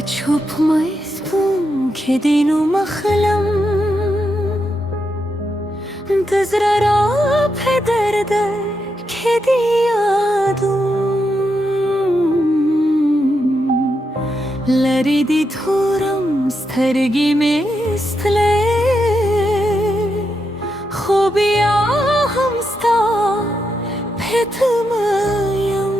تشوف ما يسبون كدين ومخلم تزرع راب درد كدي لريدي تورم سترگی مثل خوبی همستا پتمایم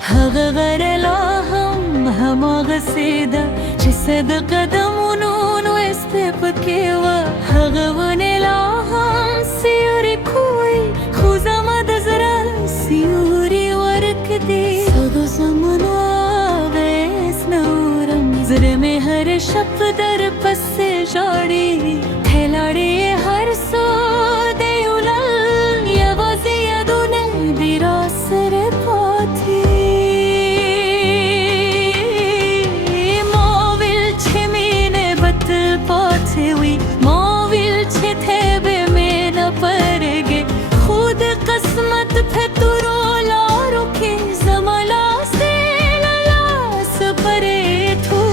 هغغر الهم هما غسيدة جسد قدم ونون واستبكي وهغون الهم سيوري كوي خوزا ما دزرا سيوري وركدي صدو زمن واغيس نورم زرمي هر شب در پس جاڑی کھلاڑی ہر سو دیولن یوازی یدونه بیرا سر پاتی ماویل چه مینه بطل پاتی وی ماویل چه تبه مینا پرگه خود قسمت پترو لارو که زمالا سیلالا سپره تو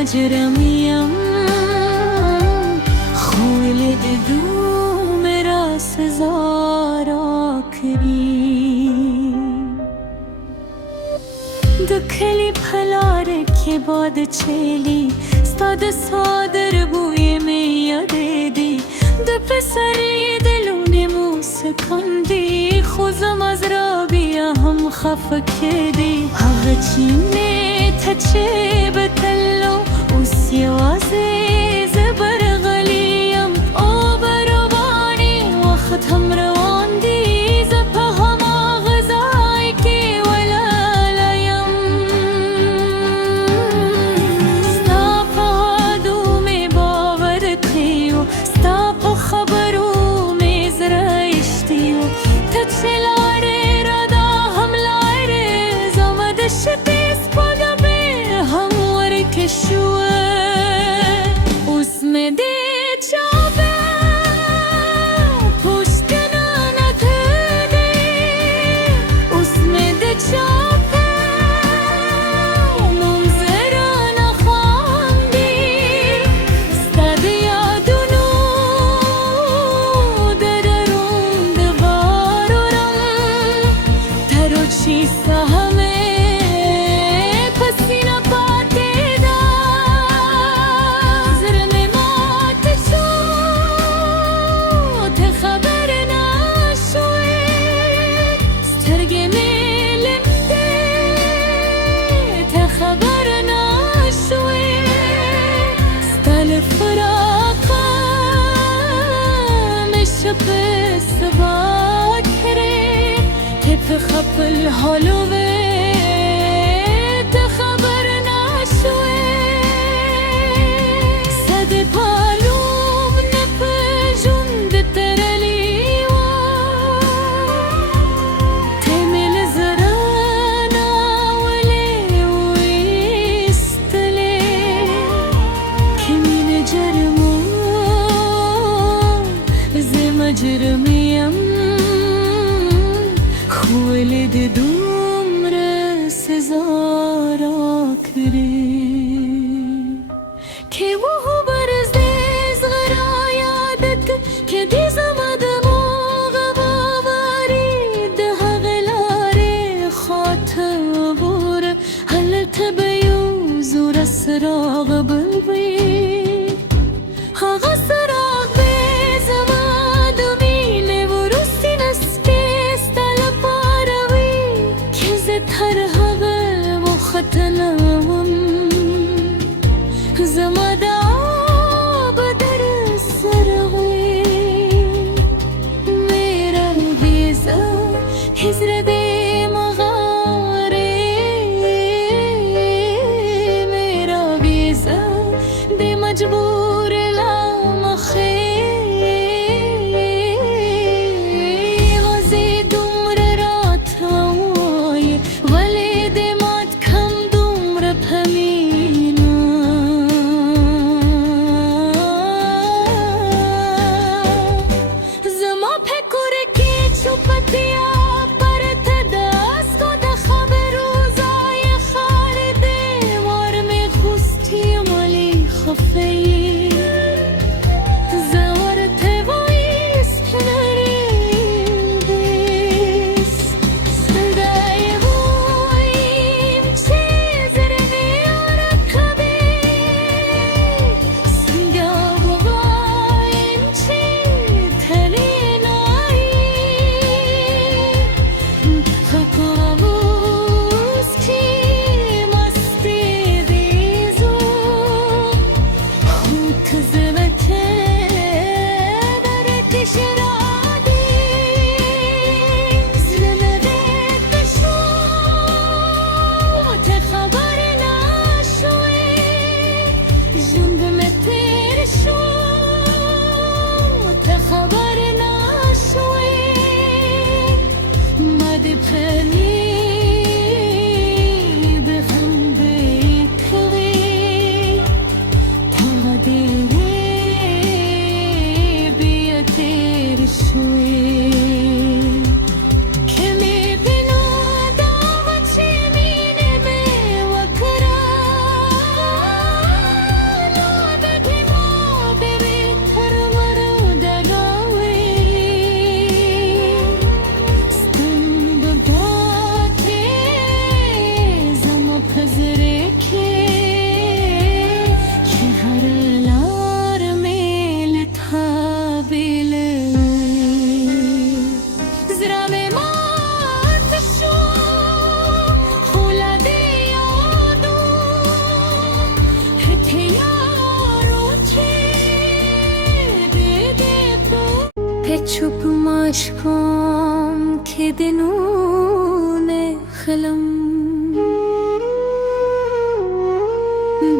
مجرمیم خولد دو مرا سزارا کری دکلی پلاره که باد چلی ستاد سادر بوی میاده دی د پسری دلونه موسکندی خوزم از رابیا هم خفکه دی هغه چینه تچه بتلو سیوازی زبر غلیم او بروانی وقت هم روان دی زپا هما غذای کی ولا لیم ستا پا دو می باور کیو ستا پا خبرو می زرایشتیو تچلاره رادا هم لاره زمد شپیس پاگا به هم ورکشو تخف الحلوة تخبر نشوي سد بالوم نفجون دترليوا تمل زرانا ولي ويستلي كمين جرمو زي ما جرميم ولد دوم سزارا کری که وحو برزدیز غرایادت که دیزم ادمو غباواری ده غلاری خاطبور هل تبیو زور سراغ بلبی هاغ سراغ بیزم آدمی نورستین مجبور لام خیلی غازی دومر رات وای ولی دمات کم دومر پمینا زما پکور کی چوپتیا پرت دست کو دخب روزای خالده وار می خوستی مالی خفی زورت وایس نریدیس سندای ویم چیزر نیارکبی سنگا بغایم چی تلینایی خکاموز کی مستی دیزو کزمته درک شرادی زلمت بشو تخبر نشوی جنب متر شو تخبر نشوی مد پنی بفهم بکوی تقدیری بیتر شوی که میبینو دامت چمینه به وکرانو دگی ما ببیتر مرو دگاوی ستن بباکی زما پزره که هر لار میل تابیله زرم مات شو خولادی یادو هتیارو چی دیده تو پچوب مشکم که دنون خلم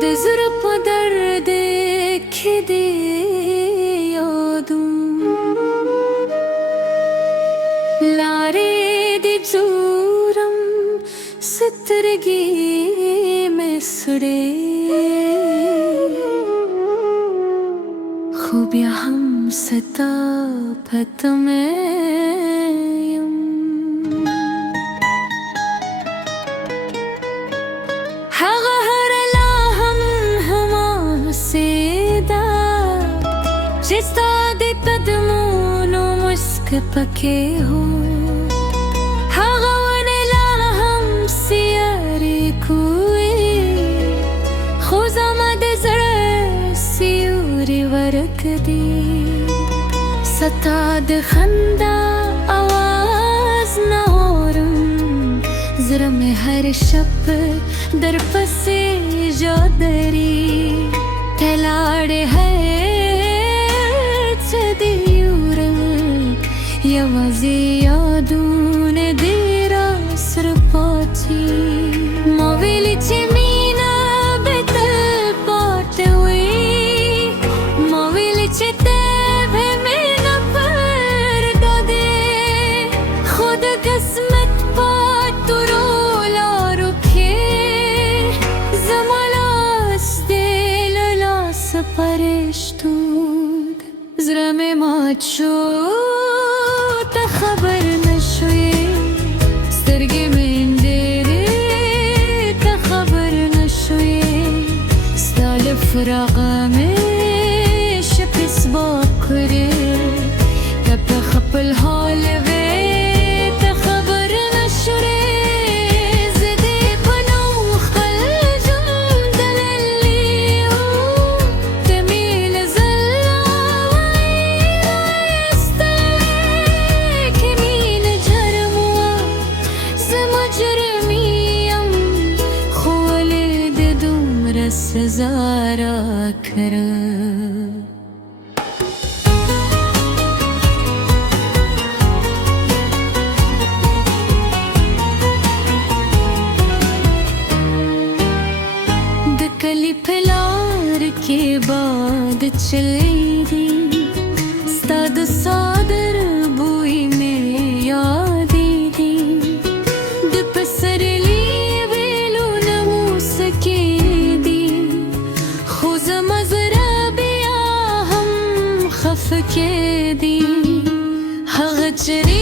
دزر پا درد که دی یادم لاره دی زورم سترگی میں سڑے خوبیاں ہم ستا پت میں هغه هر لا هم هما سیدا چې ستا د قدمونو مسک پکې هو هغه ونه لا هم سیارې کوي خو زما د زړه سیوري ورکړي ستا د خندا आवाज نه اورم زړه مې هر شب در پسې جادري تلاړې هر څه دی ورک یوازې یادونه دې راسره پاتې ما ویلې چې مینه به تل پاتې وي ما ویلې چې ته به مې نه پرېږدې خو د قسمت په تورو لارو کې زما لاس دې له لاسه پرېښود زړه مې مات شو ته خبر نه شوې سترګې مې ډېرې ته خبر نه شوې ستا له فراقه مې شپې سبا کړې ته په خپل حال وې ته خبر نه شوې زه دې په نوم خپل ژوند دللی وو ته مې له زله وایستلې که مینه جرم وه زما جرمي یم خو ولې دې دومره سزا راکړه د کلی په لار असर के बाद चलेगी स्तद सादर बुई में यादेगी दपसरली वेलू नमूस के दी खुज मजरबिया हम खफ के दी हगचरी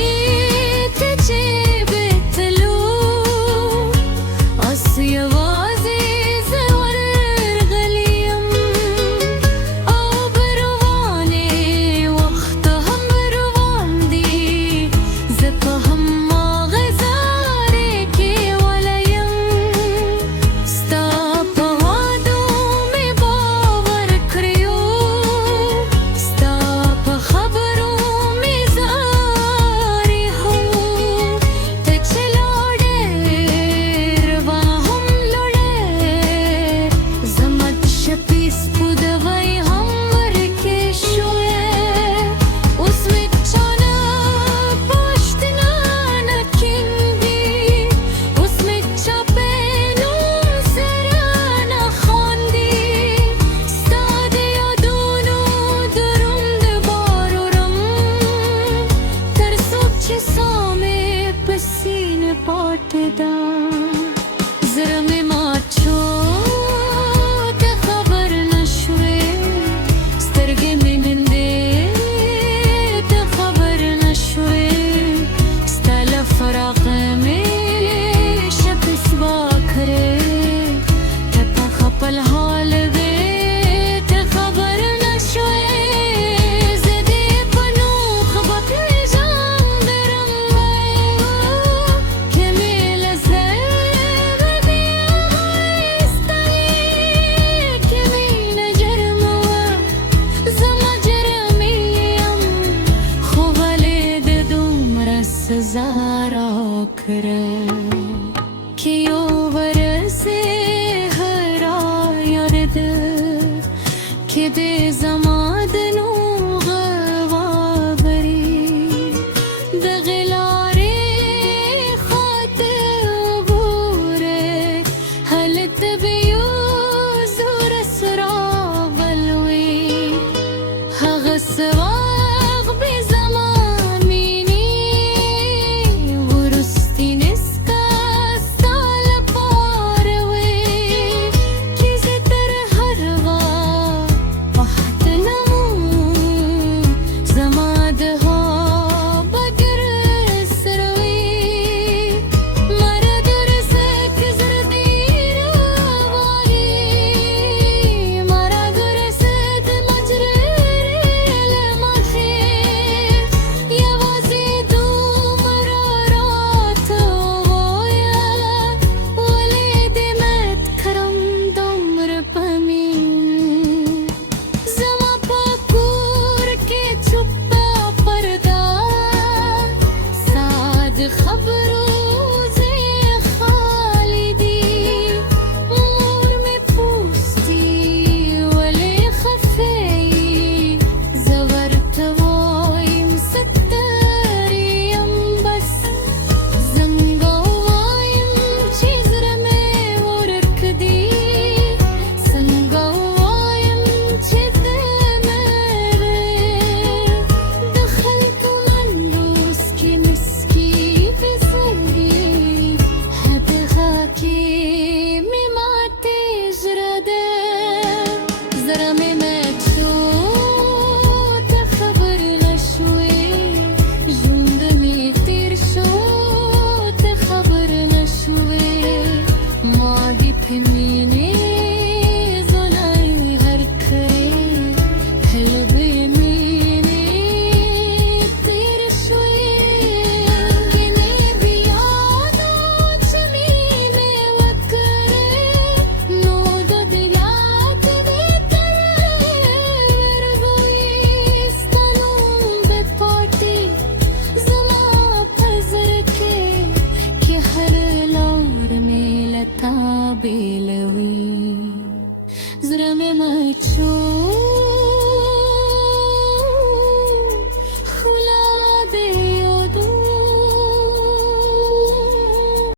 बेलवी